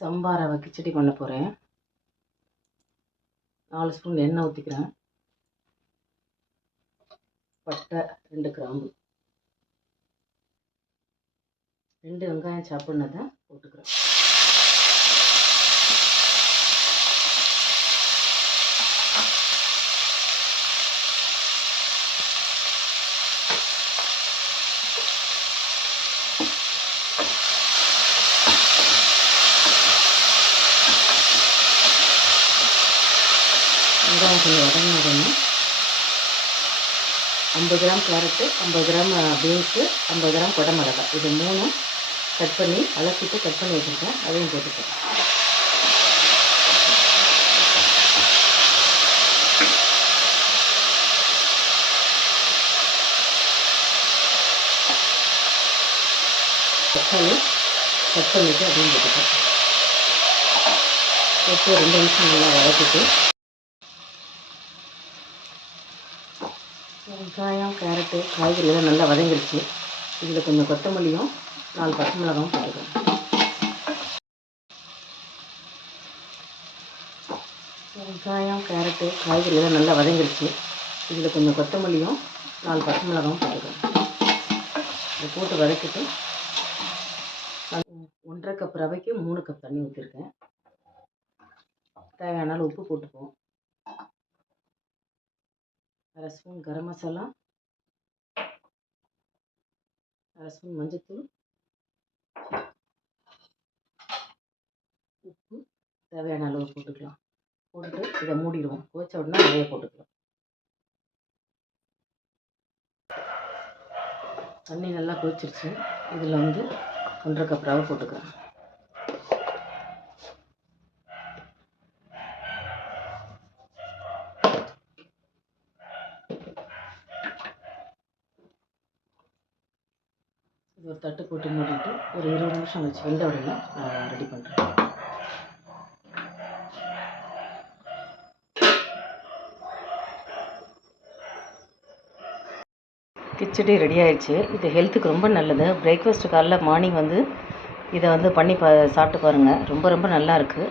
சம்பா ரவை கிச்சடி பண்ண போகிறேன். 4 ஸ்பூன் எண்ணெய் ஊற்றிக்கிறேன். பட்டை 2 கிராம்பு, 2 வெங்காயம் சாப் பண்ணதை போட்டுக்கிறேன். வெங்காயம் கொஞ்சம் வதங்கினதுன்னு 50 gram carrot, 50 gram beans, 50 gram குடமிளகாய், இது 3 கட் பண்ணி அலசிட்டு கட் பண்ணி வச்சுருக்கேன். அதையும் போட்டுக்கிறேன். தக்காளி கட் பண்ணிவிட்டு அதையும் போட்டுக்கிறேன். போட்டு 2 நிமிஷம் நல்லா வதக்கிட்டு வெங்காயம் கேரட்டு காய்கறியெல்லாம் நல்லா வதங்கிடுச்சு. இதில் கொஞ்சம் கொத்தமல்லியும் 4 பச்சை மிளகாவும் போட்டுக்கிறேன். வெங்காயம் கேரட்டு காய்கறியெல்லாம் நல்லா வதங்கிடுச்சு. இதில் கொஞ்சம் கொத்தமல்லியும் 4 பச்சை மிளகாவும் போட்டுக்கிறேன். இதை போட்டு வதக்கிட்டு 1,5 கப் ரவைக்கு 3 கப் தண்ணி ஊற்றிருக்கேன். தேவையான உப்பு போட்டுப்போம். 1/2 ஸ்பூன் கரம் மசாலா, 1/2 ஸ்பூன் மஞ்சத்தூள், உப்பு தேவையான அளவு போட்டுக்கலாம். போட்டுட்டு இதை மூடிடுவோம். கொதிச்ச உடனே நிறைய போட்டுக்கலாம். தண்ணி நல்லா கொதிச்சிருச்சு. இதில் 1,5 கப் ரவை போட்டுக்கிறேன். இது ஒரு தட்டு போட்டு மூடிட்டு ஒரு 20 நிமிஷம் வச்சு வெந்த உடனே நான் ரெடி பண்ணுறேன். கிச்சடி ரெடி ஆயிடுச்சு. இது ஹெல்த்துக்கு ரொம்ப நல்லது. பிரேக்ஃபாஸ்ட்டு காலைல மார்னிங் இதை பண்ணி சாப்பிட்டு பாருங்கள். ரொம்ப ரொம்ப நல்லா இருக்குது.